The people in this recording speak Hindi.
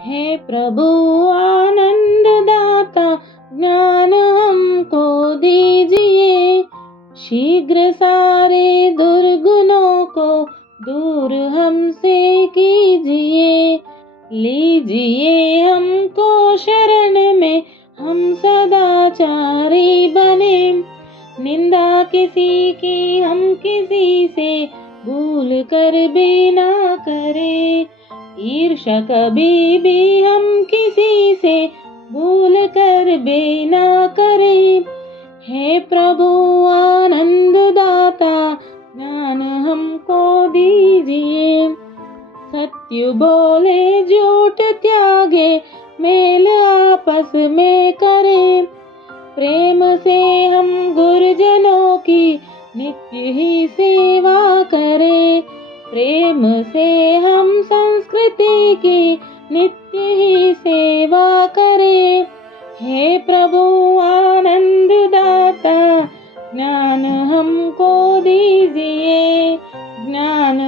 हे प्रभु आनंद दाता, ज्ञान हमको दीजिए। शीघ्र सारे दुर्गुणों को दूर हमसे कीजिए। लीजिए हमको शरण में, हम सदाचारी बने। निंदा किसी की हम किसी से भूल कर भी ना करें। ईर्ष्या कभी भी हम किसी से भूल कर भी ना करें। हे प्रभु आनंद दाता, ज्ञान हमको दीजिए। सत्य बोले झूठ त्यागे, मेल आपस में करें। प्रेम से हम गुरुजनों की नित्य ही सेवा करें। प्रेम से हम संस्कृति की नित्य ही सेवा करें। हे प्रभु आनंद दाता, ज्ञान हमको दीजिए। ज्ञान